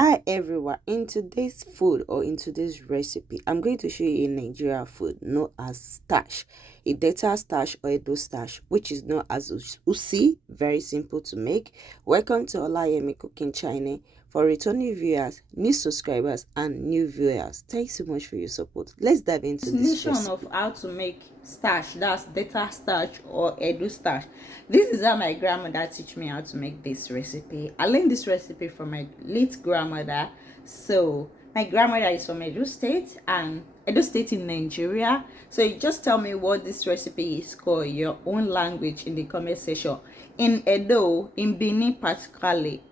Hi everyone, in today's food or in today's recipe, I'm going to show you a Nigerian food known as starch, a data starch or a dough starch, which is known as usi. Very simple to make. Welcome to Olayemi cooking channel. For returning viewers, new subscribers and new viewers, thanks so much for your support. Let's dive into this recipe Of how to make starch, that's data starch or edu starch. This is how my grandmother teach me how to make this recipe. I learned this recipe from my late grandmother. So my grandmother is from Edo State in Nigeria. So you just tell me what this recipe is called, your own language, in the comment section. In Edo, in Benin particularly,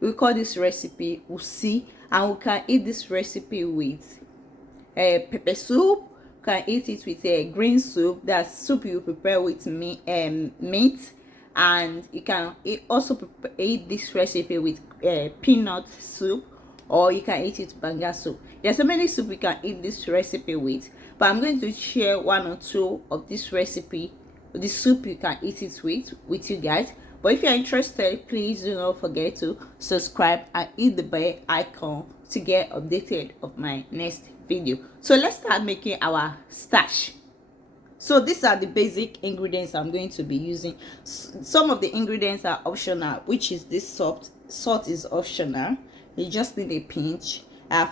we call this recipe usi, and we can eat this recipe with pepper soup. You can eat it with a green soup, that's soup you prepare with meat. And you can also eat this recipe with peanut soup, or you can eat it with banga soup. There's so many soup you can eat this recipe with, but I'm going to share one or two of this recipe, the soup you can eat it with you guys. But if you're interested, please do not forget to subscribe and hit the bell icon to get updated of my next video. So let's start making our starch. So these are the basic ingredients I'm going to be using. Some of the ingredients are optional, which is this salt is optional. You just need a pinch.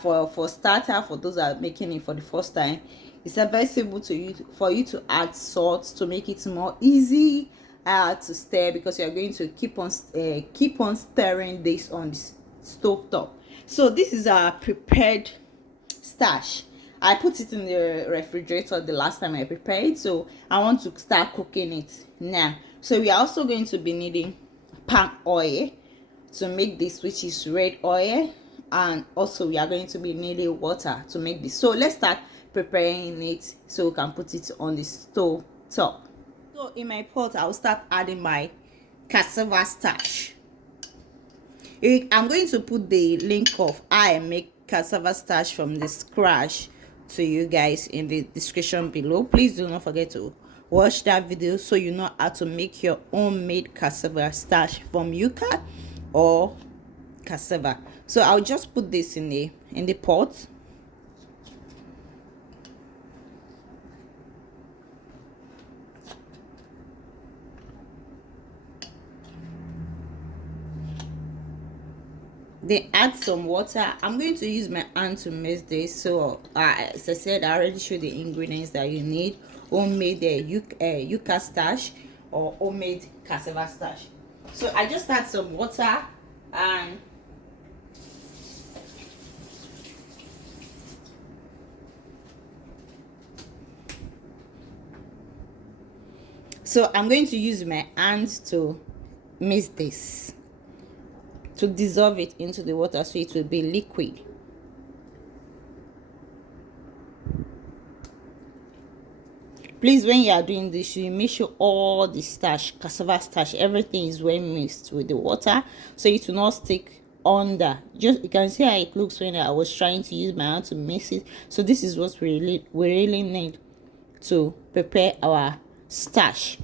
For starter, for those that are making it for the first time, it's advisable to you for you to add salt to make it more easy to stir, because you're going to keep on stirring this on the stove top. So this is our prepared starch. I put it in the refrigerator the last time I prepared, so I want to start cooking it now. So we are also going to be needing palm oil to make this, which is red oil, and also we are going to be needing water to make this. So let's start preparing it so we can put it on the stove top. So in my pot, I'll start adding my cassava starch. I'm going to put the link of how I make cassava starch from the scratch to you guys in the description below. Please do not forget to watch that video so you know how to make your own made cassava starch from yuca or cassava. So I'll just put this in the pot. Then add some water. I'm going to use my hand to mix this. So as I said, I already showed the ingredients that you need: homemade yuca starch or homemade cassava starch. So I just add some water, and so I'm going to use my hands to mix this, to dissolve it into the water so it will be liquid. Please, when you are doing this, you make sure all the starch, cassava starch, everything is well mixed with the water, so it will not stick under. Just you can see how it looks when I was trying to use my hand to mix it. So this is what we really need to prepare our starch.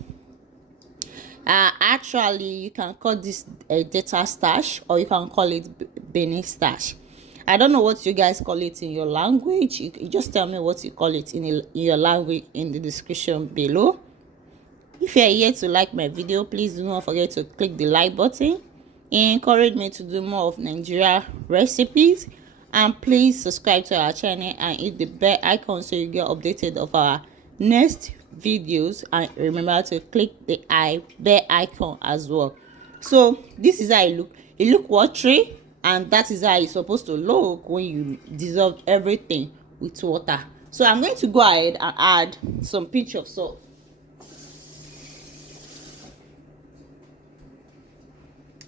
Actually, you can call this a data starch, or you can call it Benin starch. I don't know what you guys call it in your language. You just tell me what you call it in your language in the description below. If you are here to like my video, please do not forget to click the like button. It encourage me to do more of Nigeria recipes. And please subscribe to our channel and hit the bell icon so you get updated of our next videos. And remember to click the bell icon as well. So this is how it look watery, and that is how it's supposed to look when you dissolve everything with water. So I'm going to go ahead and add some pinch of salt.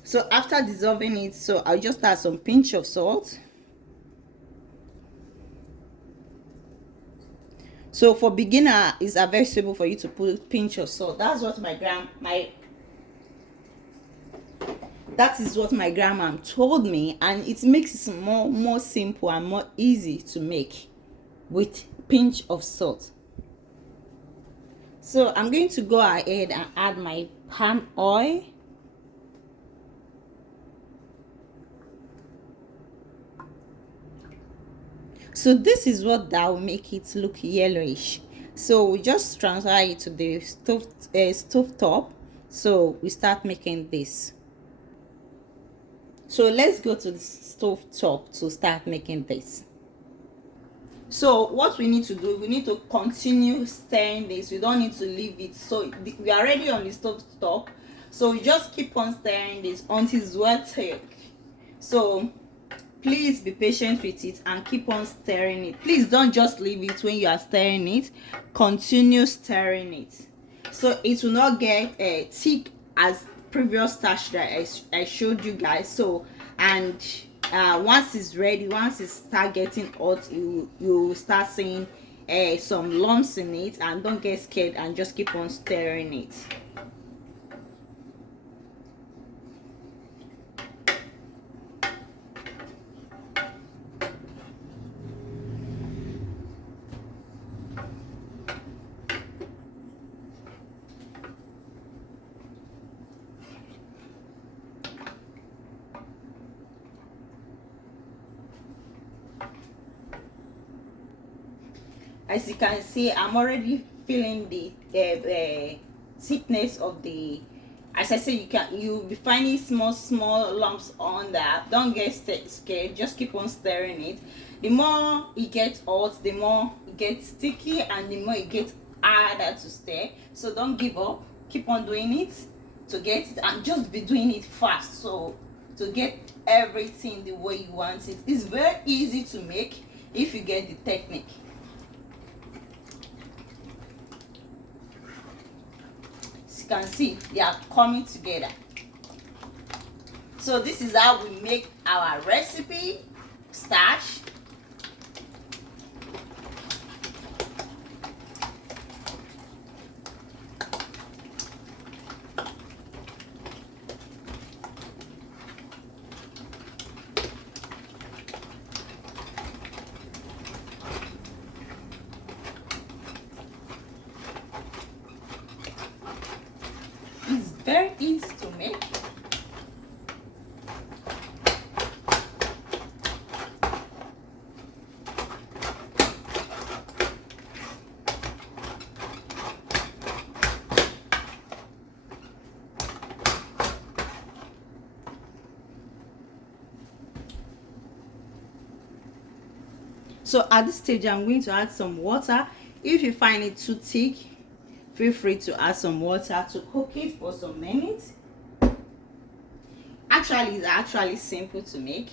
So after dissolving it, so I'll just add some pinch of salt. So for beginner, it's advisable for you to put pinch of salt. That's what that is what my grandma told me, and it makes it more simple and more easy to make with pinch of salt. So I'm going to go ahead and add my palm oil. So this is what that will make it look yellowish. So we just transfer it to the stove top. So we start making this. So let's go to the stove top to start making this. So what we need to do, we need to continue stirring this. We don't need to leave it. So we are already on the stove top, so we just keep on stirring this until it's well thick. So please be patient with it and keep on stirring it. Please don't just leave it when you are stirring it. Continue stirring it so it will not get thick as previous starch that I showed you guys. So and once it's ready, once it start getting hot, you start seeing some lumps in it, and don't get scared and just keep on stirring it. As you can see, I'm already feeling the thickness of the, as I say, you'll be finding small lumps on that. Don't get scared, just keep on stirring it. The more it gets hot, the more it gets sticky, and the more it gets harder to stir. So don't give up, keep on doing it to get it, and just be doing it fast, so to get everything the way you want it. It's very easy to make if you get the technique. Can see they are coming together. So this is how we make our recipe starch. It's very easy to make. So at this stage, I'm going to add some water. If you find it too thick, feel free to add some water to cook it for some minutes. Actually, it's actually simple to make.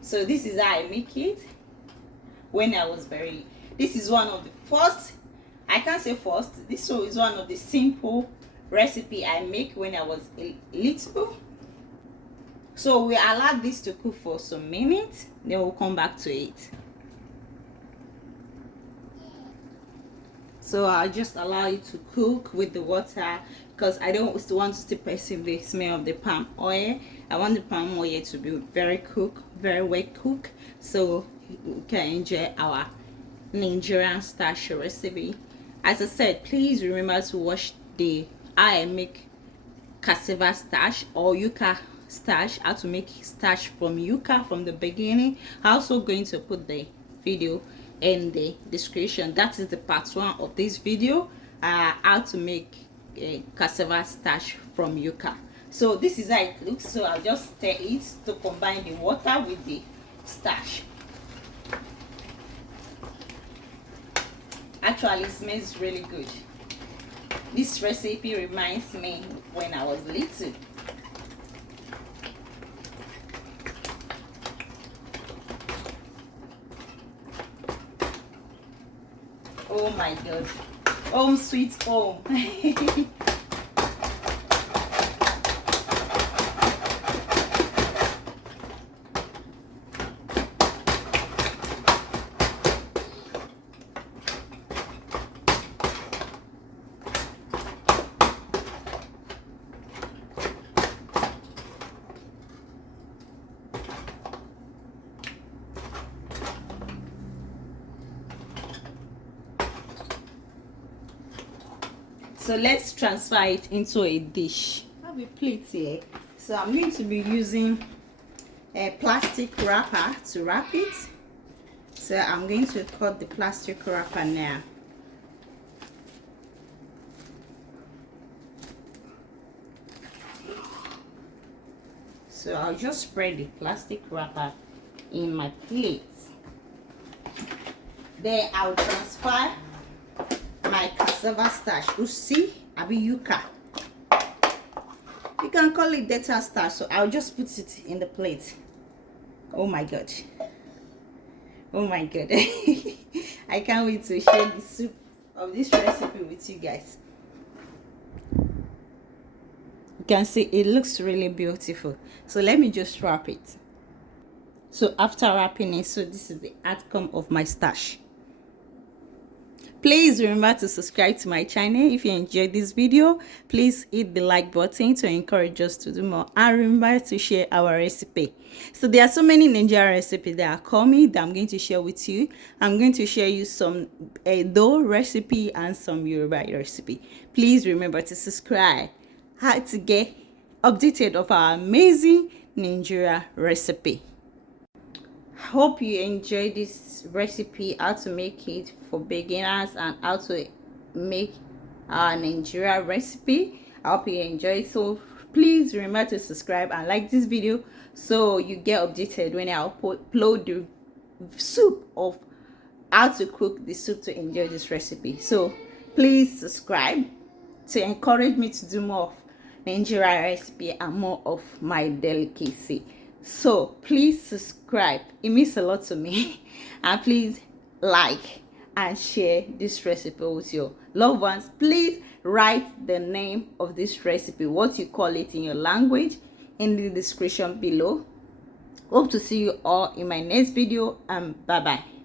So this is how I make it when I was very, this is one of the first, I can't say first, this is one of the simple recipe I make when I was a little. So we allow this to cook for some minutes, then we'll come back to it. So I'll just allow it to cook with the water, because I don't want to still perceive the smell of the palm oil. I want the palm oil to be very cooked, very well cooked, so we can enjoy our Nigerian starch recipe. As I said, please remember to watch the how I make cassava starch or yuca starch, how to make starch from yuca from the beginning. I'm also going to put the video in the description. That is the part 1 of this video, how to make a cassava starch from yuca. So this is how it looks. So I'll just stir it to combine the water with the starch. Actually, it smells really good. This recipe reminds me when I was little. Oh my god, home sweet home. So let's transfer it into a dish. I have a plate here, so I'm going to be using a plastic wrapper to wrap it. So I'm going to cut the plastic wrapper now. So I'll just spread the plastic wrapper in my plate. Then I'll transfer my cassava starch. Usi abi yuca. You can call it data starch. So I'll just put it in the plate. Oh my god. Oh my god. I can't wait to share the soup of this recipe with you guys. You can see it looks really beautiful. So let me just wrap it. So after wrapping it, so this is the outcome of my stash. Please remember to subscribe to my channel. If you enjoyed this video, please hit the like button to encourage us to do more, and remember to share our recipe. So there are so many Nigerian recipes that are coming that I'm going to share with you. I'm going to share you some Edo recipe and some Yoruba recipe. Please remember to subscribe how to get updated of our amazing Nigeria recipe. Hope you enjoyed this recipe, how to make it for beginners and how to make our Nigeria recipe. I hope you enjoy it. So please remember to subscribe and like this video so you get updated when I upload the soup of how to cook the soup to enjoy this recipe. So please subscribe to encourage me to do more of Nigeria recipe and more of my delicacy. So please subscribe, it means a lot to me. And please like and share this recipe with your loved ones. Please write the name of this recipe, what you call it in your language, in the description below. Hope to see you all in my next video, and bye bye.